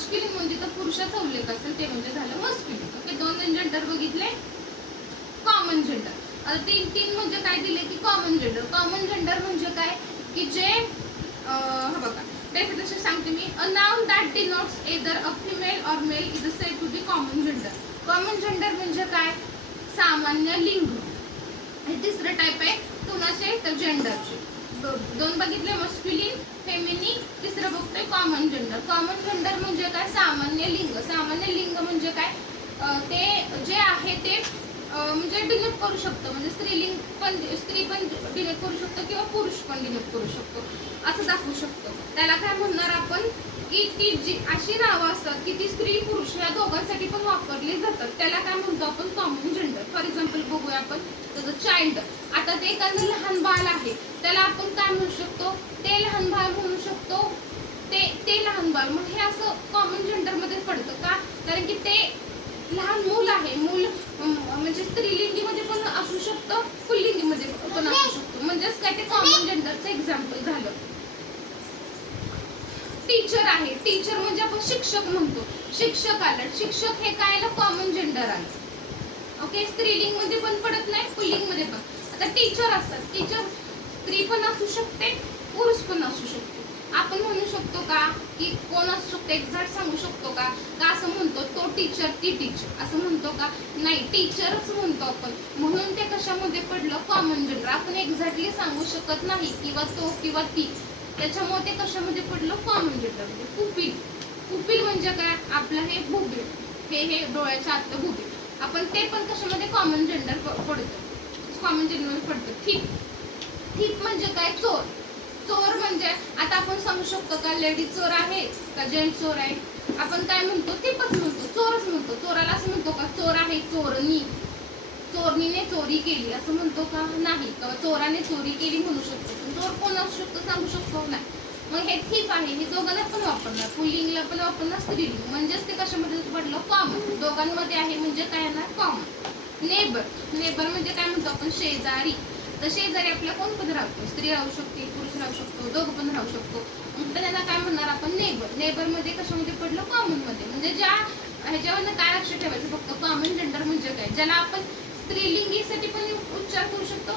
Masculine म्हणजे तर पुरुषाचा उल्लेख असेल ते म्हणजे झालं मस्क्युलिन. ओके, 2 जेंडर बघितले. Common gender. आता तीन म्हणजे काय दिले की कॉमन जेंडर. कॉमन जेंडर म्हणजे काय की जे हा बघा डेफिनेशन सांगते मी. A noun that denotes either a female or male is said to be common gender. Common gender म्हणजे काय, सामान्य लिंग. हे तिसरं टाईप आहे कुणाचे तर जेंडरचे. 2 बघितले मस्क्युलिन फेमिनिन, तिसरं बघतोय कॉमन जेंडर. कॉमन जेंडर म्हणजे काय, सामान्य लिंग. सामान्य लिंग म्हणजे काय, ते जे आहे ते म्हणजे डिनोट करू शकतो. म्हणजे स्त्री पण डिनोट करू शकतो किंवा पुरुष पण डिनोट करू शकतो असं दाखवू शकतो. त्याला काय म्हणणार आपण की ती जी अशी नावं असतात की ती स्त्री पुरुष या दोघांसाठी पण वापरली जातात, त्याला काय म्हणतो आपण कॉमन जेंडर. फॉर एक्झाम्पल बघूया आपण त्याचं चाइल्ड. आता ते एखादं लहान बाळ आहे त्याला आपण काय म्हणू शकतो, ते लहान बाळ म्हणू शकतो. ते लहान बाळ मग हे असं कॉमन जेंडर मध्ये पडतं का, कारण की ते लहान मूल आहे. मूल म्हणजे स्त्रीलिंगीमध्ये पण असू शकतं, पुल्लिंगीमध्ये पण असू शकतो. म्हणजेच काय ते कॉमन जेंडरचं एक्झाम्पल झालं. टीचर आहे. टीचर म्हणजे आपण शिक्षक म्हणतो. शिक्षक आलं. शिक्षक हे काय आलं, कॉमन जेंडर आलं. ओके, स्त्रीलिंग मध्ये पण पडत नाही, पुल्लिंग मध्ये पण. आता टीचर असतात. टीचर स्त्री पण असू शकते, पुरुष पण असू शकते. आपण म्हणू शकतो का की कोण असू शकते, एक्झॅक्ट सांगू शकतो का असं म्हणतो तो टीचर ती टीचर असं म्हणतो का, नाही टीचरच म्हणतो आपण. म्हणून ते कशामध्ये पडलं, कॉमन जेंडर. आपण एक्झॅक्टली सांगू शकत नाही किंवा तो किंवा ती, त्याच्यामुळे ते कशामध्ये पडलं, कॉमन जेंडर मध्ये. पुपिल. पुपिल म्हणजे काय, आपलं हे भुबीळ, हे डोळ्याच्या आतलं भुबीळ. आपण ते पण कशामध्ये कॉमन जेंडर पडतो, कॉमन जेंडर मध्ये पडतं. थिप. थिप म्हणजे काय, चोर. चोर म्हणजे आता आपण सांगू शकतो का लेडी चोर आहे का जेंट चोर आहे, आपण काय म्हणतो, थिपच म्हणतो, चोरच म्हणतो. चोराला असं म्हणतो का चोर आहे, चोरनी, चोरणीने चोरी केली असं म्हणतो का, नाही. किंवा चोराने चोरी केली म्हणू शकतो. चोर कोण असू शकतो सांगू शकतो, नाही. मग हे थिप आहे, हे दोघांना पण वापरणार, पुल्लिंगला पण वापरणार, स्त्रीलिंग. म्हणजेच ते कशामध्ये पडलं, कॉमन. दोघांमध्ये आहे म्हणजे काय येणार, कॉमन. नेबर. नेबर म्हणजे काय म्हणतो आपण, शेजारी. तर शेजारी आपल्या कोण पण राहतो, स्त्री राहू शकते, पुरुष राहू शकतो, दोघं पण राहू शकतो. मग त्याला काय म्हणणार आपण, नेबर. नेबर मध्ये कशामध्ये पडलं, कॉमन मध्ये. म्हणजे ज्या ह्याच्यावर काय लक्ष ठेवायचं, फक्त कॉमन जेंडर म्हणजे काय, ज्याला आपण स्त्रीलिंगीसाठी पण उच्चार करू शकतो,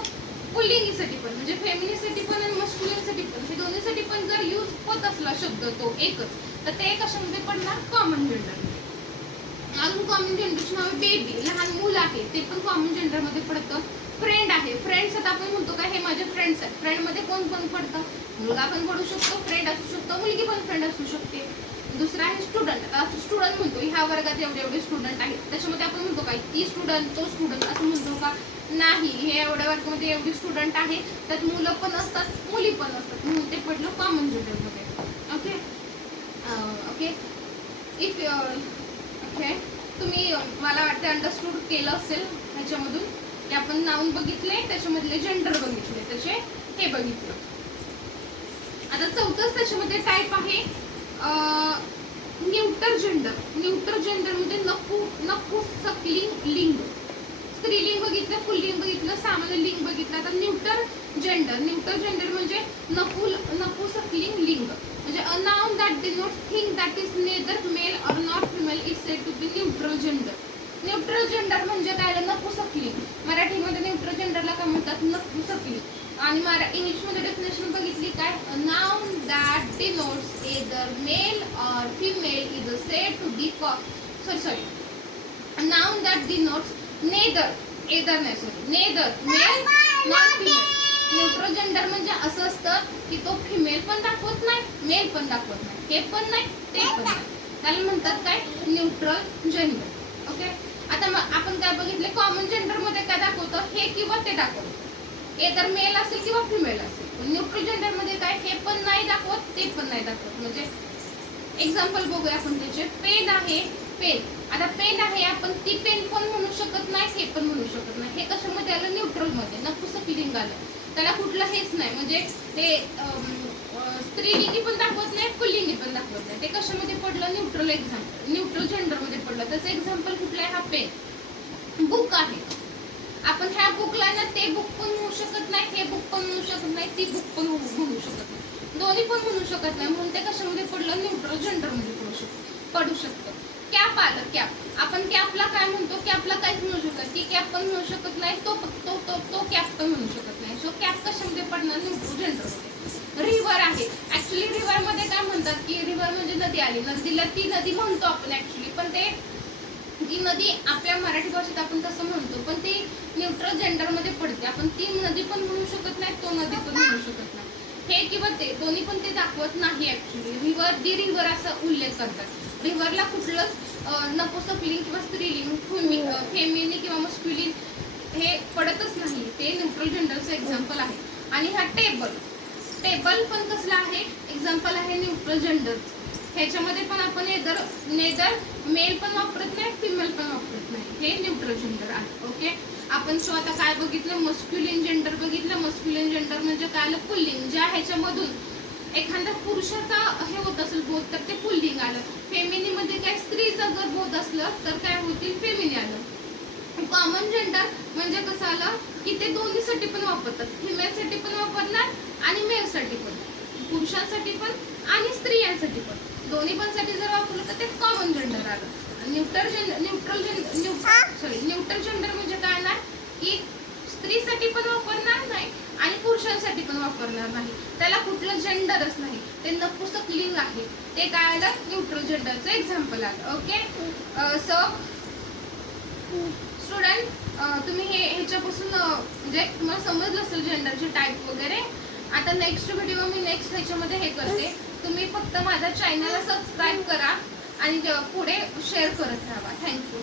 पुल्लिंगीसाठी पण, म्हणजे फेमिनिनसाठी पण आणि मस्क्युलिनसाठी पण, हे दोन्हीसाठी पण जर यूज होत असला शब्द तो एकच, तर ते कशामध्ये पडणार, कॉमन जेंडर. अजून कॉमन जेंडरची नाव, बेबी, लहान मूल आहे, ते पण कॉमन जेंडर मध्ये पडतं. फ्रेंड आहे. फ्रेंड्स आता आपण म्हणतो का हे माझे फ्रेंड्स आहेत. फ्रेंड मध्ये कोण कोण पडतं, मुलगा पण पडू शकतो, फ्रेंड असू शकतो, मुलगी पण फ्रेंड असू शकते. दुसरा आहे स्टुडंट. आता स्टुडंट म्हणतो ह्या वर्गात एवढे स्टुडंट आहेत, त्याच्यामध्ये आपण म्हणतो का ती स्टुडंट, तो स्टुडंट असं म्हणतो का, नाही. हे एवढ्या वर्गामध्ये एवढी स्टुडंट आहे, त्यात मुलं पण असतात, मुली पण असतात, म्हणून ते पडलं कॉमन जेंडर मध्ये. ओके. ओके, इफ ओके, तुम्ही मला वाटतं अंडरस्टूड केलं असेल ह्याच्यामधून की आपण नाउन बघितले, त्याच्यामधले जेंडर बघितले, त्याचे हे बघितलं. आता चौथंच त्याच्यामध्ये टाईप आहे न्यूटर जेंडर. न्यूटर जेंडर म्हणजे नपुंसकलिंग लिंग. स्त्रीलिंग बघितलं, पुल्लिंग बघितलं, सामान्य लिंग बघितलं. आता न्यूटर जेंडर. न्यूटर जेंडर म्हणजे नपुंसकलिंग लिंग. म्हणजे a noun that denotes thing that is neither male or not female is said to be neutral gender. Neutral gender म्हणजे काय, नपुंसकलिंग. मराठीमध्ये न्यूट्रल जेंडरला काय म्हणतात, नपुंसकलिंग. आणि इंग्लिशमध्ये डेफिनेशन बघितली काय, noun that denotes either male or female is said to be noun that denotes neither neither male not female. Neutral gender म्हणजे असं असतं की तो फिमेल पण दाखवत नाही, मेल पण दाखवत नाही, हे पण नाही, ते पण नाही, त्याला म्हणतात काय, न्यूट्रल जेंडर. ओके. आता आपण काय बघितले, कॉमन जेंडर मध्ये काय दाखवतं, हे किंवा ते दाखवतं, एदर मेल असेल किंवा फिमेल असेल. न्यूट्रल जेंडर मध्ये काय, हे पण नाही दाखवत, ते पण नाही दाखवत. म्हणजे एक्झाम्पल बघूया आपण त्याचे. पेन आहे, पेन. आता पेन आहे, आपण ती पेन पण म्हणू शकत नाही, हे पण म्हणू शकत नाही. हे कशामध्ये आलं, न्यूट्रल मध्ये, नपुंसकलिंग आलं. त्याला कुठलं हेच नाही, म्हणजे ते स्त्रीलिंगी पण दाखवत नाही, पुल्लिंगी पण दाखवत नाही. ते कशामध्ये पडलं, न्यूट्रल एक्झाम्पल, न्यूट्रल जेंडर मध्ये पडलं. त्याचं एक्झाम्पल कुठलं आहे, हा पेन. बुक आहे, आपण ह्या बुकला ना ते बुक पण म्हणू शकत नाही, हे बुक पण म्हणू शकत नाही, ती बुक पण म्हणू शकत नाही, दोन्ही पण म्हणू शकत नाही. म्हणून ते कशामध्ये पडलं, न्यूट्रल जेंडर मध्ये पडू शकतो. पडू शकतं. कॅप आलं, कॅप आपण कॅपला काय म्हणतो, कॅपला काहीच म्हणू शकत, ती कॅप पण म्हणू शकत नाही, तो कॅप पण म्हणू शकत नाही. सो कॅप कशामध्ये पडणार, न्यूट्रल जेंडरमध्ये. रिव्हर आहे, ऍक्च्युली रिव्हर मध्ये काय म्हणतात की रिव्हर म्हणजे नदी आली, नदीला ती नदी म्हणतो आपण ऍक्च्युली, पण ते ती नदी आपल्या मराठी भाषेत आपण तसं म्हणतो, पण ती न्यूट्रल जेंडर मध्ये पडते. आपण ती नदी पण म्हणू शकत नाही, तो नदी पण म्हणू शकत नाही. हे किंवा ते दोन्ही पण ते दाखवत नाही ऍक्च्युली. रिव्हर दी रिव्हर असा उल्लेख करतात. रिव्हरला कुठलंच नपुंसकलिंग किंवा स्त्रीलिंग, फेमिनी किंवा मस्क्युलिन हे पडतच नाही. ते न्यूट्रल जेंडरचं एक्झाम्पल आहे. आणि हा टेबल, टेबल पण कसला आहे, एक्झाम्पल आहे न्यूट्रल जेंडर. ह्याच्यामध्ये पण आपण नेदर मेल पण वापरत नाही, फिमेल पण वापरत नाही. हे न्यूट्रल जेंडर आहे. ओके, आपण सो आता काय बघितलं, मस्क्युलिन जेंडर बघितलं. मस्क्युलिन जेंडर म्हणजे काय आलं, पुल्लिंग. ज्या ह्याच्यामधून एखाद्या पुरुषाचा हे होत असेल बोध, तर ते पुल्लिंग आलं. फेमिनी मध्ये काय, स्त्रीचं जर बोध असलं तर काय होतील, फेमिनी आलं. कॉमन जेंडर म्हणजे कसं आलं की ते दोन्हीसाठी पण वापरतात, फिमेलसाठी पण वापरणार आणि मेलसाठी पण, पुरुषांसाठी पण आणि स्त्रियांसाठी पण, दोन्ही पण साठी जर वापरलं तर ते कॉमन जेंडर आलं. न्यूट्रल जेंडर म्हणजे काय ना की स्त्रीसाठी पण वापरणार नाही आणि पुरुषांसाठी पण वापरणार नाही, त्याला कुठलं जेंडरच नाही, ते नपुंसकलिंग आहे. ते काय आलं, न्यूट्रल जेंडरचं एक्झाम्पल आलं. ओके, सो स्टुडंट, तुम्ही ह्याच्यापासून म्हणजे तुम्हाला समजलं असेल जेंडरचे टाईप वगैरे. आता नेक्स्ट व्हिडिओ मी नेक्स्ट ह्याच्यामध्ये हे करते. तुम्ही फक्त माझ्या चॅनलला सबस्क्राईब करा आणि पुढे शेअर करत राहा. थँक्यू.